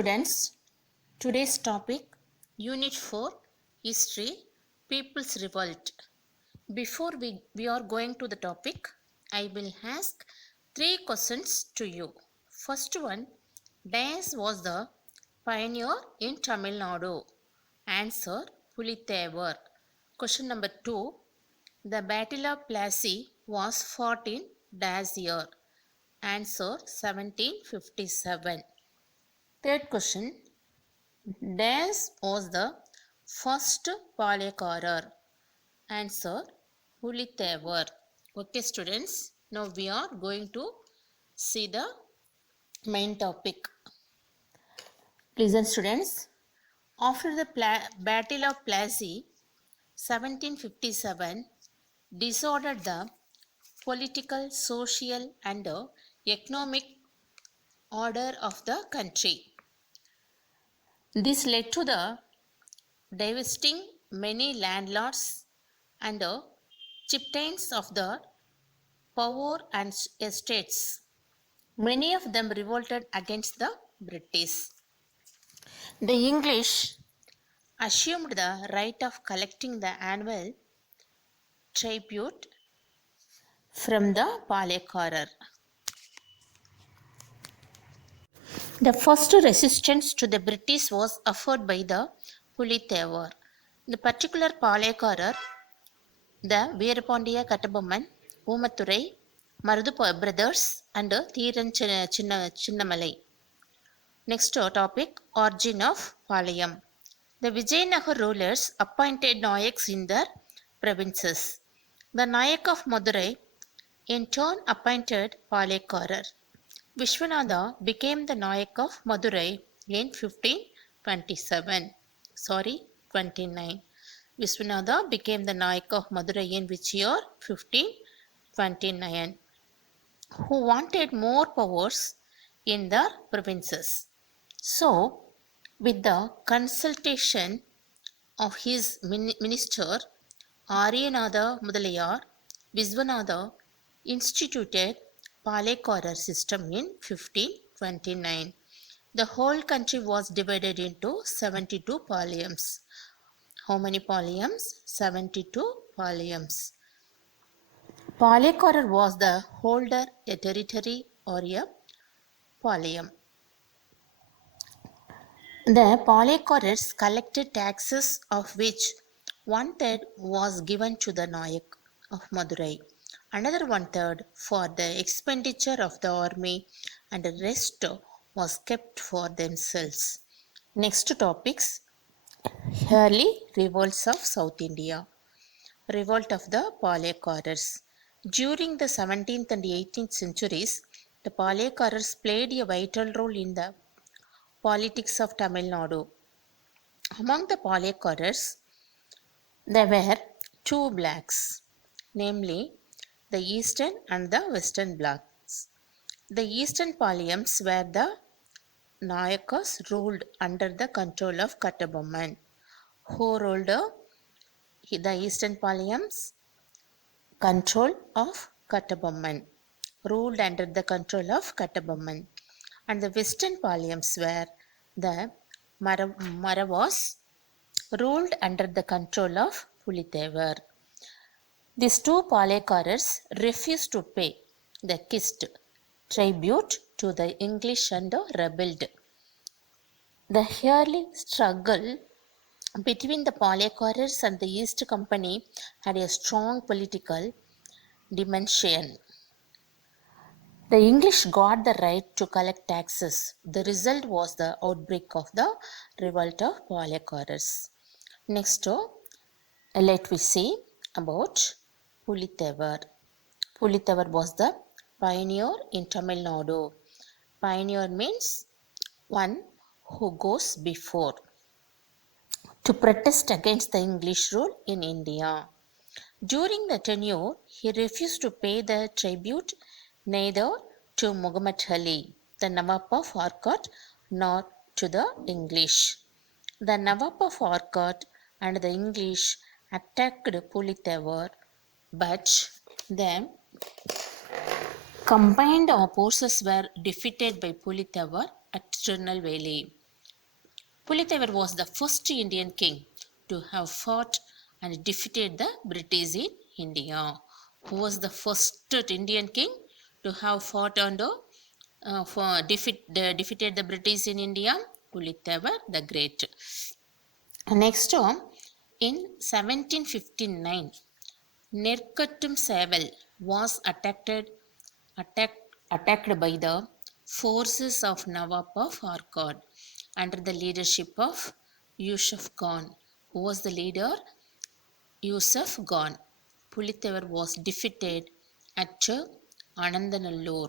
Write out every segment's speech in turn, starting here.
students, today's topic Unit 4 History People's Revolt. Before we are going to the topic, I will ask three questions to you. First one, Dias was the pioneer in Tamil Nadu. Answer Pulithevar. Question number 2, the Battle of Plassey was fought in Dias year. Answer 1757. Third question, Dias was the first Palekarar. Answer Pulithevar. Okay, students, now we are going to see the main topic. Listen, students. After the Battle of Plassey, 1757, disordered the political, social, and economic order of the country. This led to the divesting many landlords and chieftains of the power and estates. Many of them revolted against the British. The English assumed the right of collecting the annual tribute from the Palekarar. The first resistance to the British was offered by the Pulithevar. The particular Palekarar, the Veerapandiya Kattabomman, Oomathurai, Marudhu brothers, and Theeran Chinnamalai. Next topic, origin of Palayam. The Vijayanagar rulers appointed Nayaks in their provinces. The Nayak of Madurai in turn appointed Palekarar. Vishwanatha became the Nayak of Madurai in 1529. Vishwanatha became the Nayak of Madurai in which year? 1529. Who wanted more powers in the provinces. So, with the consultation of his minister Aryanatha Mudalayar, Vishwanatha instituted Palekarar system in 1529. The whole country was divided into 72 palayams. How many palayams? 72 palayams. Palekarar was the holder a territory or a palayam. The Palekarars collected taxes of which one-third was given to the Nayak of Madurai, another one-third for the expenditure of the army, and the rest was kept for themselves. Next topics, early revolts of South India. Revolt of the Palekarars. During the 17th and 18th centuries, the Palekarars played a vital role in the politics of Tamil Nadu. Among the Palekarars, there were two blocks, namely the eastern and the western blocks. The eastern Palayams where the Nayakas ruled under the control of Kattabomman. Who ruled the eastern Palayams? Control of Kattabomman. Ruled under the control of Kattabomman. And the western Palayams were the Maravas ruled under the control of Pulithevar. These two Palekarars refused to pay the kist tribute to the English and rebelled. The early struggle between the Palekarars and the East Company had a strong political dimension. The English got the right to collect taxes. The result was the outbreak of the revolt of Palekarars. Next, let we see about Pulithevar. Pulithevar was the pioneer in Tamil Nadu. Pioneer means one who goes before to protest against the English rule in India. During the tenure, he refused to pay the tribute neither to Muhammad Ali, the Nawab of Arcot, nor to the English. The Nawab of Arcot and the English attacked Pulithevar, but the combined forces were defeated by Pulithevar at Tirunelveli. Pulithevar was the first Indian king to have fought and defeated the British in India. Who was the first Indian king to have fought and defeated the British in India? Pulithevar the Great. Next, in 1759, Nerkattum Seval was attacked by the forces of Nawab of Arcot under the leadership of Yusuf Khan. Who was the leader? Yusuf Khan. Pulithevar was defeated at Anandanallur.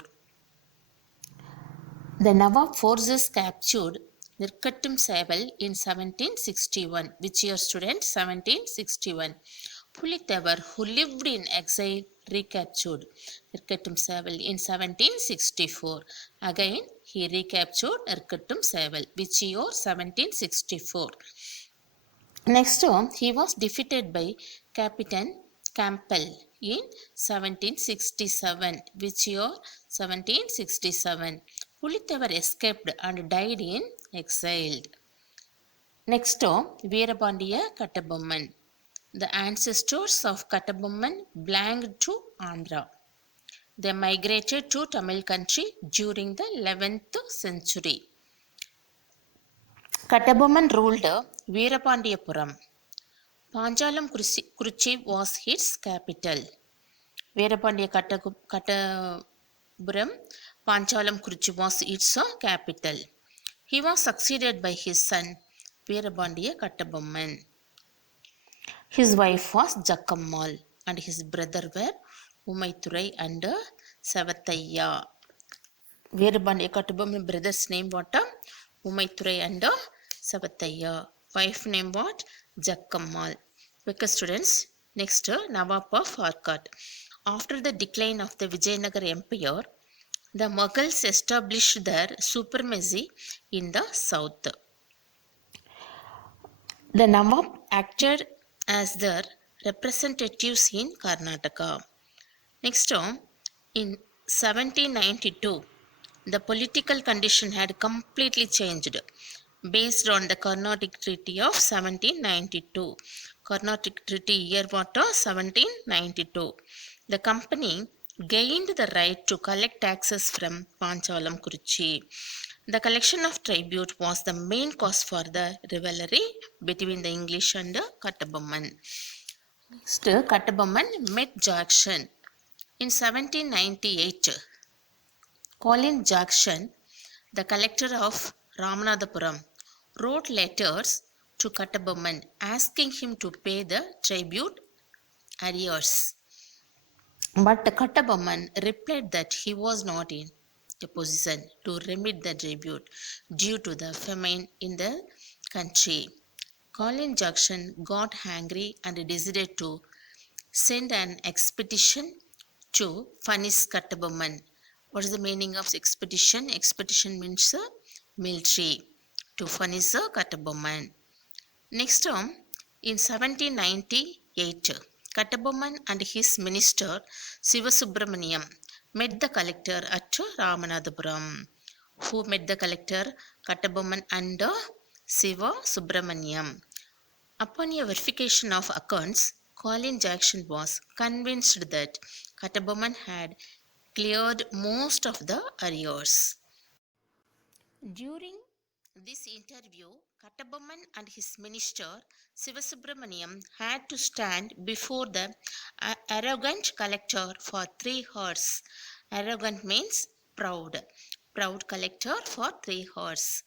The Nawab forces captured Nirkattum Seval in 1761. Which year, student? 1761. Pulithevar, who lived in exile, recaptured Nirkattum Seval in 1764. Again, he recaptured Nirkattum Seval. Which year? 1764. Next, he was defeated by Captain Campbell in 1767. Which year? 1767. Pulithevar escaped and died in exile. Next, Veerapandiya Kattabomman. The ancestors of Kattabomman belonged to Andhra. They migrated to Tamil country during the 11th century. Kattabomman ruled Veerapandiyapuram. Panjalam Kuruchi was its capital. Veerapandiya Kattapuram, Panchalam Kuruchi was its capital. He was succeeded by his son Veerapandiya Kattabomman. His wife was Jakkammal and his brother were Umaithurai and Savathaiya. Veerapandiya Kattabomman brother's name what? Umaithurai and Savathaiya. Wife name what? Jakkammal. Okay, students. Next, Nawab of Arcot. After the decline of the Vijayanagar Empire, the Mughals established their supremacy in the south. The Nawab acted as their representatives in Karnataka. Next, in 1792, the political condition had completely changed based on the Carnatic Treaty of 1792. Carnatic Treaty year what? 1792. The company gained the right to collect taxes from Panchalam Kuruchi. The collection of tribute was the main cause for the rivalry between the English and Kattabomman. Next, Kattabomman met Jackson. In 1798, Colin Jackson, the collector of Ramanathapuram, wrote letters to Kattabomman asking him to pay the tribute arrears. But Kattabomman replied that he was not in a position to remit the tribute due to the famine in the country. Colin Jackson got angry and decided to send an expedition to punish Kattabomman. What is the meaning of expedition? Expedition means military. To punish Kattabomman. Next, in 1798, Kattabomman and his minister Sivasubramaniam met the collector at Ramanathapuram. Who met the collector? Kattabomman and Siva Subramaniam. Upon a verification of accounts, Colin Jackson was convinced that Kattabomman had cleared most of the arrears. During this interview, Kattabomman and his minister Sivasubramaniam had to stand before the arrogant collector for 3 hours. Arrogant means proud. Proud collector for 3 hours.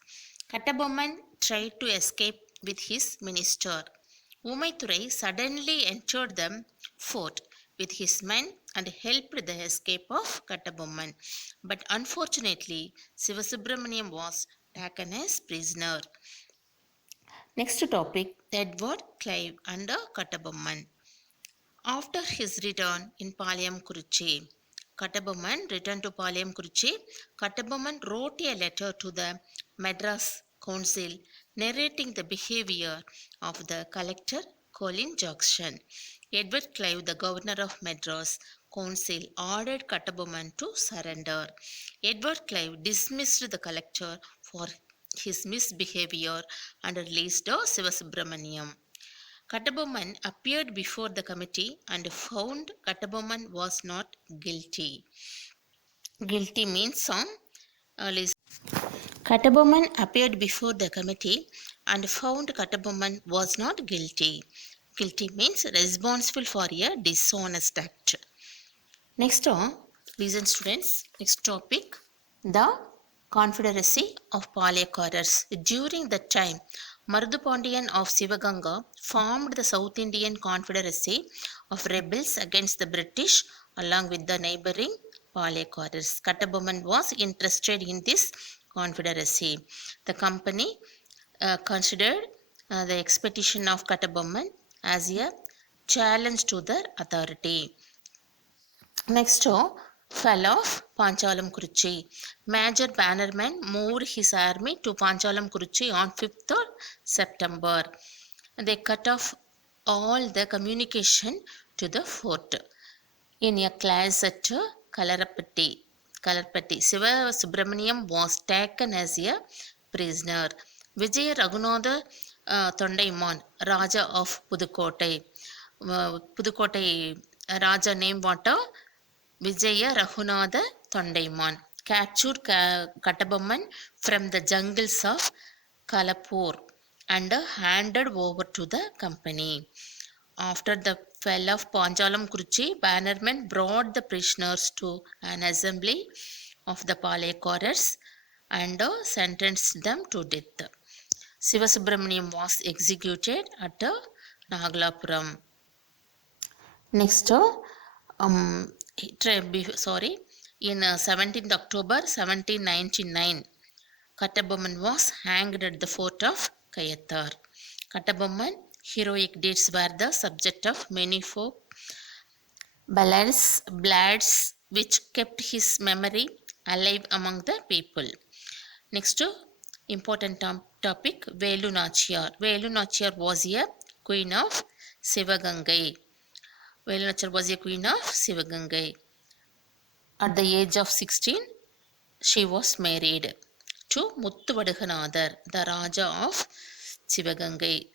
Kattabomman tried to escape with his minister. Umaithurai suddenly entered the fort with his men and helped the escape of Kattabomman. But unfortunately, Sivasubramaniam was taken as prisoner. Next topic, Edward Clive under Kattabomman. After his return in Palayam Kuruchi, Kattabomman returned to Palayam Kuruchi. Kattabomman wrote a letter to the Madras Council narrating the behavior of the collector Colin Jackson. Edward Clive, the governor of Madras Council, ordered Kattabomman to surrender. Edward Clive dismissed the collector for his misbehavior and released Sivasubramaniam. Kattabomman appeared before the committee and found Kattabomman was not guilty. Guilty means Kattabomman appeared before the committee and found Kattabomman was not guilty. Guilty means responsible for a dishonest act. Next listen students, next topic, the Confederacy of Palakkadars. During that time, Marudupandiyan of Sivaganga formed the South Indian Confederacy of rebels against the British along with the neighboring Palakkadars. Kattabomman was interested in this confederacy. The company considered the expedition of Kattabomman as a challenge to their authority. Next, fell of Panchalam Kuruchi. Major Bannerman moved his army to Panchalam Kuruchi on 5th September. They cut off all the communication to the fort. In a class at Kalarapatti, Siva Subramaniam was taken as a prisoner. Vijay Raghunatha Thondaiman, Raja of Pudukkottai. Pudukkottai Raja name what? Vijaya Raghunatha Thondaiman captured Kattabomman from the jungles of Kalapur and handed over to the company. After the fall of Panchalam Kuruchi, Bannerman brought the prisoners to an assembly of the Palakkadars and sentenced them to death. Sivasubramaniam was executed at Nagalapuram. Next, in 17th October 1799, Kattabomman was hanged at the fort of Kayathar. Kattabomman heroic deeds were the subject of many folk ballads which kept his memory alive among the people. Next, important topic, Velu Nachiyar. Velu Nachiyar was a queen of Sivagangai. Velu Nachiyar was a queen of Sivagangai. At the age of 16, she was married to Muttuvaduganathar, the Raja of Sivagangai.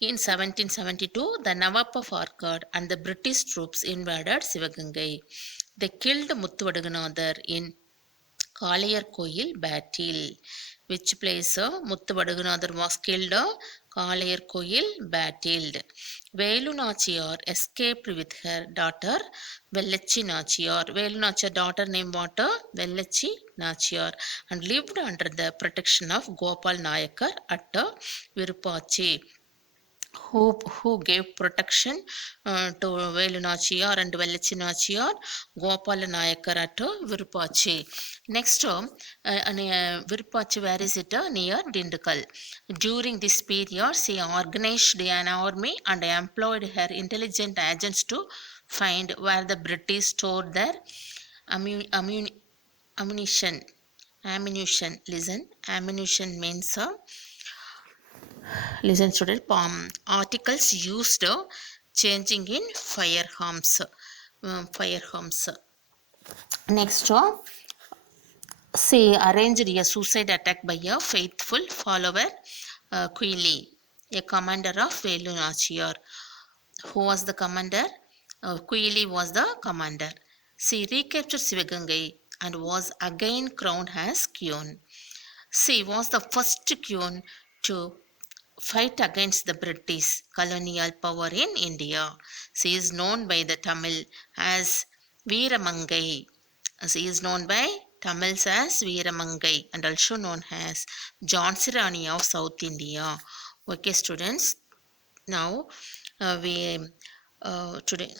In 1772, the Nawab of Arcot and the British troops invaded Sivagangai. They killed Muttuvaduganathar in Kalayar Koil battle. Which place Muttuvaduganathar was killed? Kalayar Koil battled. Velu Nachiyar escaped with her daughter Vellachi Nachiyar. Velu Nachiyar daughter named what? Vellachi Nachiyar, and lived under the protection of Gopal Nayakar at Virupachi. Who gave protection to Velu Nachiyar and Vellachi Nachiyar? Gopal Nayakar at Virupachi. Next, Virupachi, where is it? Near Dindukal. During this period, she organized an army and employed her intelligent agents to find where the British stored their ammunition. Listen, ammunition means listen student, articles used changing in firearms. Next, she arranged a suicide attack by a faithful follower, Quili, a commander of Velu Nachiyar. Who was the commander? Quili was the commander. She recaptured Sivagangai and was again crowned as queen. She was the first queen to fight against the British colonial power in India. She is known by the Tamil as Veeramangai. She is known by Tamils as Veeramangai and also known as Jhansi Rani of South India. Okay, students. Now we today